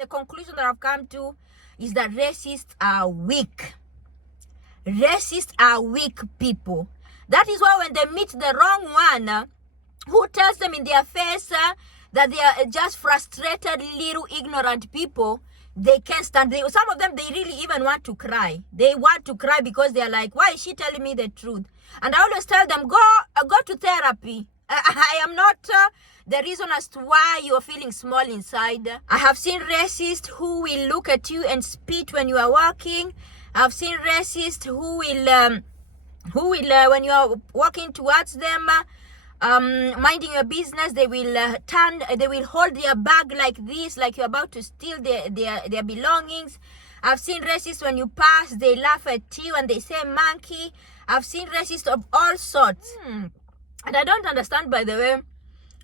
The conclusion that I've come to is that racists are weak. Racists are weak people. That is why when they meet the wrong one, who tells them in their face that they are just frustrated, little ignorant people, they can't stand. Some of them, they really even want to cry. They want to cry because they are like, why is she telling me the truth? And I always tell them, go to therapy. I am not the reason as to why you are feeling small inside. I have seen racists who will look at you and spit when you are walking. I've seen racists who will when you are walking towards them, minding your business, they will they will hold their bag like this, like you're about to steal their belongings. I've seen racists when you pass, they laugh at you and they say monkey. I've seen racists of all sorts. And I don't understand, by the way,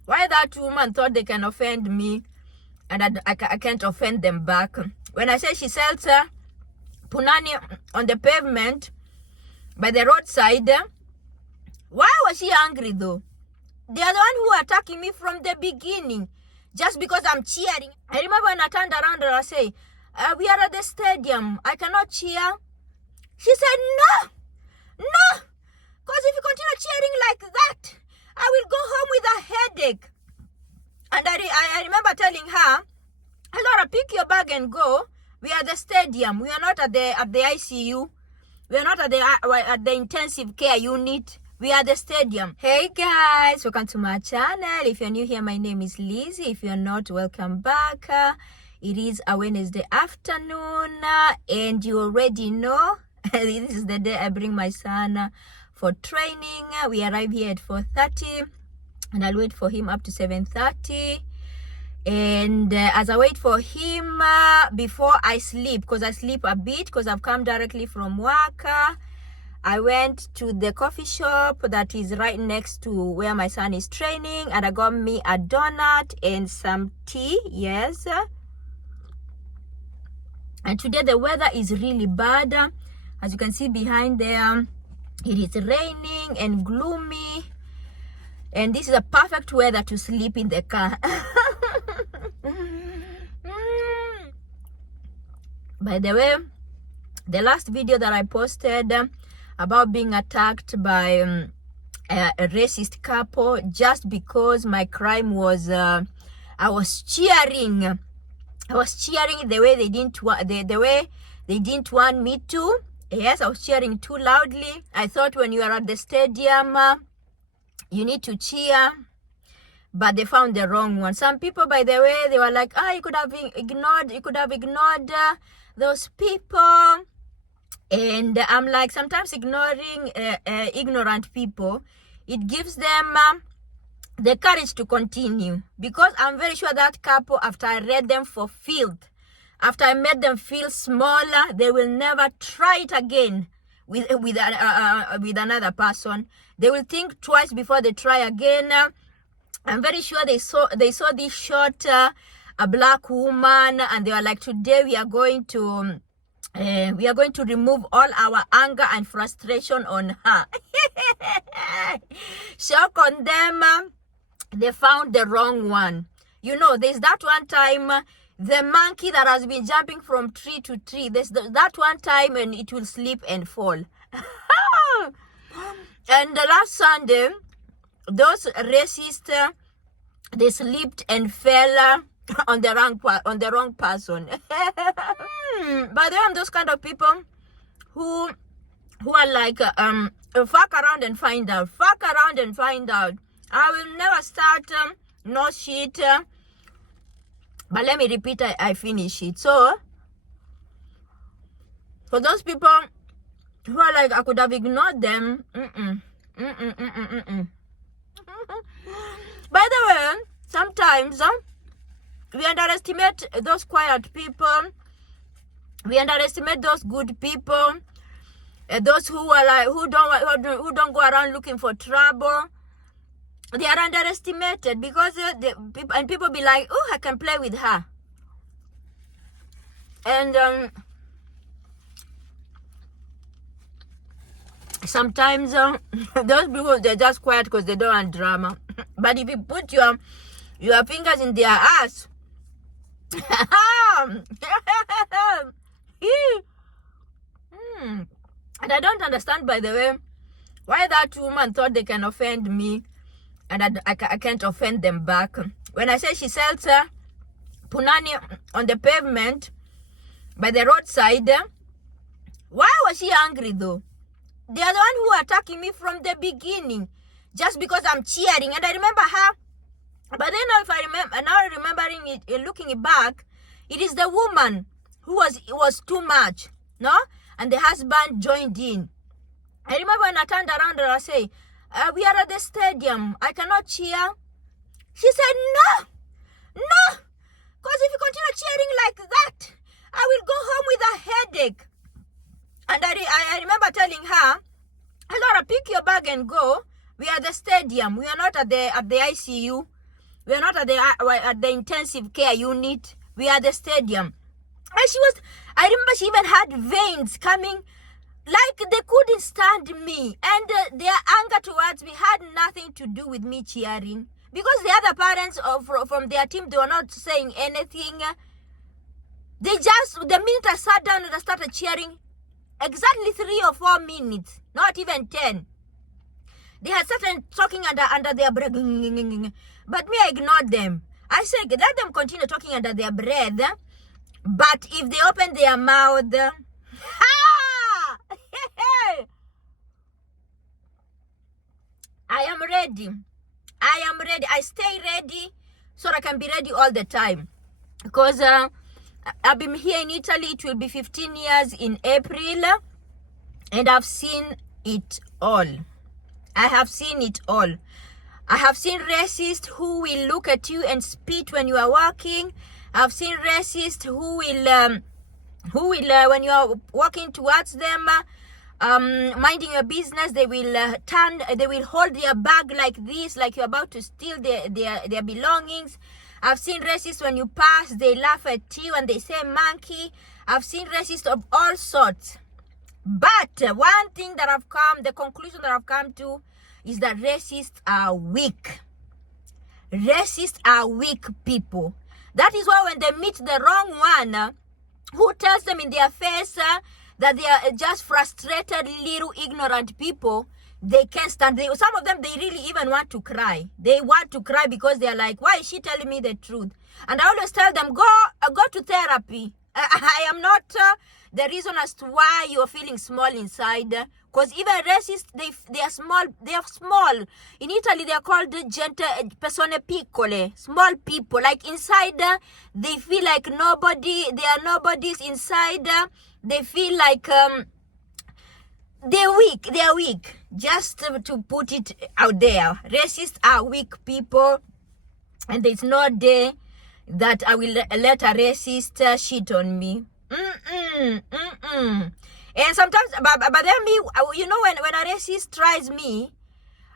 why that woman thought they can offend me and I can't offend them back. When I say she sells punani on the pavement by the roadside, why was she angry though? They are the one who are attacking me from the beginning just because I'm cheering. I remember when I turned around and I say, we are at the stadium, I cannot cheer. She said, no, because if you continue cheering like that, I will go home with a headache. And I remember telling her, Laura, pick your bag and go. We are at the stadium. We are not at the ICU. We are not at the intensive care unit. We are at the stadium. Hey guys, welcome to my channel. If you're new here, my name is Lizzie. If you're not, welcome back. It is a Wednesday afternoon, and you already know this is the day I bring my son for training. We arrive here at 4:30, and I'll wait for him up to 7:30. And as I wait for him, before I sleep, because I sleep a bit because I've come directly from work, I went to the coffee shop that is right next to where my son is training, and I got me a donut and some tea. Yes. And today the weather is really bad. As you can see behind there, it is raining and gloomy, and this is a perfect weather to sleep in the car. By the way, the last video that I posted about being attacked by a racist couple just because my crime was I was cheering the way they didn't the way they didn't want me to. Yes, I was cheering too loudly. I thought when you are at the stadium, you need to cheer, but they found the wrong one. Some people, by the way, they were like, you could have ignored those people. And I'm like, sometimes ignoring ignorant people, it gives them the courage to continue. Because I'm very sure that couple, after I read them for filth, after I made them feel smaller, they will never try it again with another person. They will think twice before they try again. I'm very sure they saw this short a black woman, and they were like, today we are going to remove all our anger and frustration on her. Shock on them. They found the wrong one. You know, there's that one time, the monkey that has been jumping from tree to tree. There's that one time when it will slip and fall. And the last Sunday, those racists, they slipped and fell on the wrong person. By the way, I'm those kind of people who are like, fuck around and find out. Fuck around and find out. I will never start no shit. But let me repeat, I finish it. So, for those people who are like, I could have ignored them. By the way, sometimes we underestimate those quiet people. We underestimate those good people. Those who are like who don't go around looking for trouble. They are underestimated because people be like, oh, I can play with her. And sometimes those people, they're just quiet because they don't want drama. But if you put your fingers in their ass, And I don't understand, by the way, why that woman thought they can offend me and I can't offend them back. When I say she sells punani on the pavement by the roadside, why was she angry though? They are the one who are attacking me from the beginning just because I'm cheering. And I remember her. But then now if I remember, now remembering it, looking back, it is the woman who it was too much, no? And the husband joined in. I remember when I turned around and I say, we are at the stadium. I cannot cheer. She said, no, because if you continue cheering like that, I will go home with a headache. And I remember telling her, Laura, pick your bag and go. We are at the stadium. We are not at the ICU. We are not at the intensive care unit. We are at the stadium. And I remember she even had veins coming, like they couldn't stand me. And their anger towards me had nothing to do with me cheering. Because the other parents from their team, they were not saying anything. They just, the minute I sat down and I started cheering, exactly 3 or 4 minutes, not even 10. They had started talking under their breath. But me, I ignored them. I said, let them continue talking under their breath. But if they open their mouth, I am ready. I stay ready so I can be ready all the time. Because I've been here in Italy. It will be 15 years in April. And I've seen it all. I have seen it all. I have seen racists who will look at you and spit when you are walking. I've seen racists who will when you are walking towards them, minding your business, they will hold their bag like this, like you're about to steal their belongings. I've seen racists when you pass, they laugh at you and they say monkey. I've seen racists of all sorts. But one thing that the conclusion that I've come to is that racists are weak. Racists are weak people. That is why when they meet the wrong one, who tells them in their face that they are just frustrated, little ignorant people, they can't stand. Some of them, they really even want to cry. They want to cry because they are like, why is she telling me the truth? And I always tell them, go to therapy. I am not the reason as to why you are feeling small inside. Because even racists, they are small. They are small. In Italy, they are called persone piccole, small people. Like inside, they feel like nobody. They are nobodies inside. They feel like they're weak. They are weak. Just to put it out there, racists are weak people, and there's no day that I will let a racist shit on me. And sometimes, but then me, you know, when a racist tries me,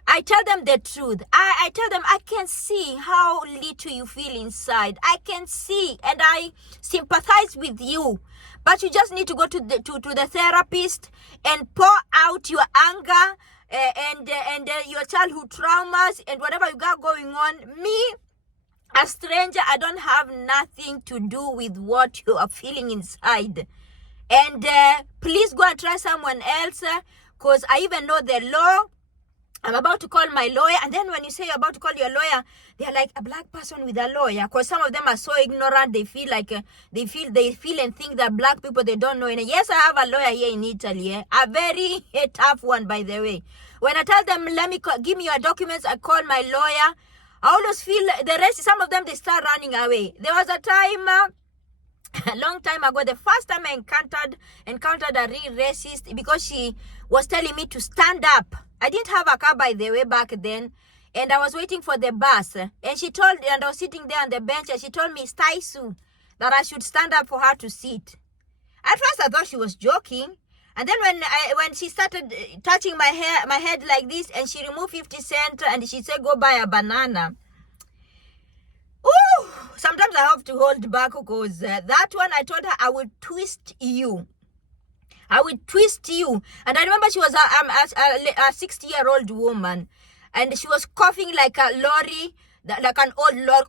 I tell them the truth. I tell them I can see how little you feel inside. I can see, and I sympathize with you. But you just need to go to the therapist and pour out your anger and your childhood traumas and whatever you got going on. Me, a stranger, I don't have nothing to do with what you are feeling inside. And please go and try someone else, because I even know the law. I'm about to call my lawyer. And then when you say you're about to call your lawyer, they're like, a black person with a lawyer. Because some of them are so ignorant. They feel like, they feel and think that black people, they don't know anything. Yes, I have a lawyer here in Italy. A very tough one, by the way. When I tell them, give me your documents, I call my lawyer. I always feel the rest, some of them, they start running away. There was a time, a long time ago, the first time I encountered a real racist, because she was telling me to stand up. I didn't have a car, by the way, back then, and I was waiting for the bus, and I was sitting there on the bench, and she told me, Staisu, that I should stand up for her to sit. At first, I thought she was joking, and then when she started touching my head like this, and she removed 50 cents, and she said, go buy a banana. Ooh, sometimes I have to hold back, because that one, I told her, I will twist you. I will twist you. And I remember she was a 60-year-old woman. And she was coughing like a lorry, like an old lorry.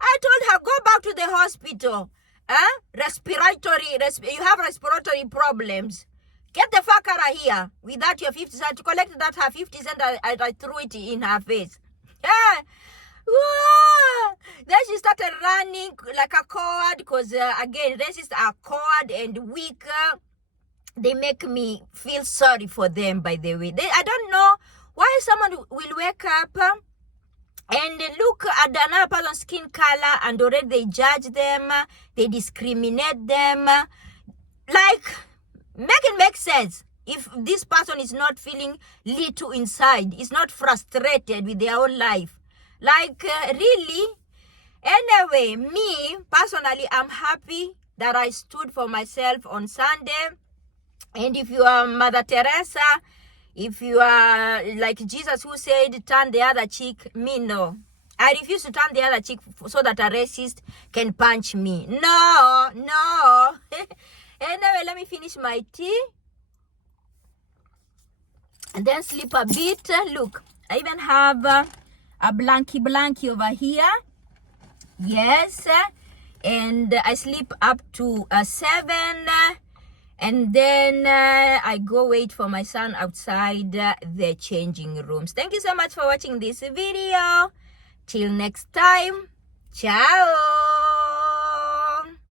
I told her, go back to the hospital. You have respiratory problems. Get the fuck out of here without your 50 cents. To collect that her 50 cents, I threw it in her face. Yeah. Whoa! Then she started running like a coward because, again, racists are coward and weak. They make me feel sorry for them, by the way. I don't know why someone will wake up and look at another person's skin color and already they judge them, they discriminate them. Like, make it make sense. If this person is not feeling little inside, is not frustrated with their own life. Like, really? Anyway, me, personally, I'm happy that I stood for myself on Sunday. And if you are Mother Teresa, if you are like Jesus who said, turn the other cheek, me, no. I refuse to turn the other cheek so that a racist can punch me. No. Anyway, let me finish my tea. And then sleep a bit. Look, I even have a blankie over here. Yes. And I sleep up to 7. And then I go wait for my son outside the changing rooms. Thank you so much for watching this video. Till next time. Ciao.